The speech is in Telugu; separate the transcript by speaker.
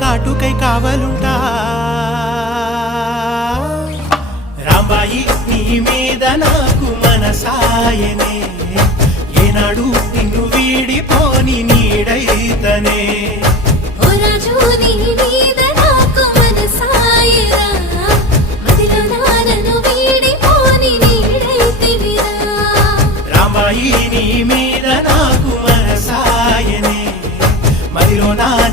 Speaker 1: కాటుకై కావలుంటా. రాంబాయి నీ మీద నాకు మనసాయనే. ఏనాడు నిన్ను వీడిపోని నీడైతనే. నీ మీద నాకు మనసాయనే. మదిలో నా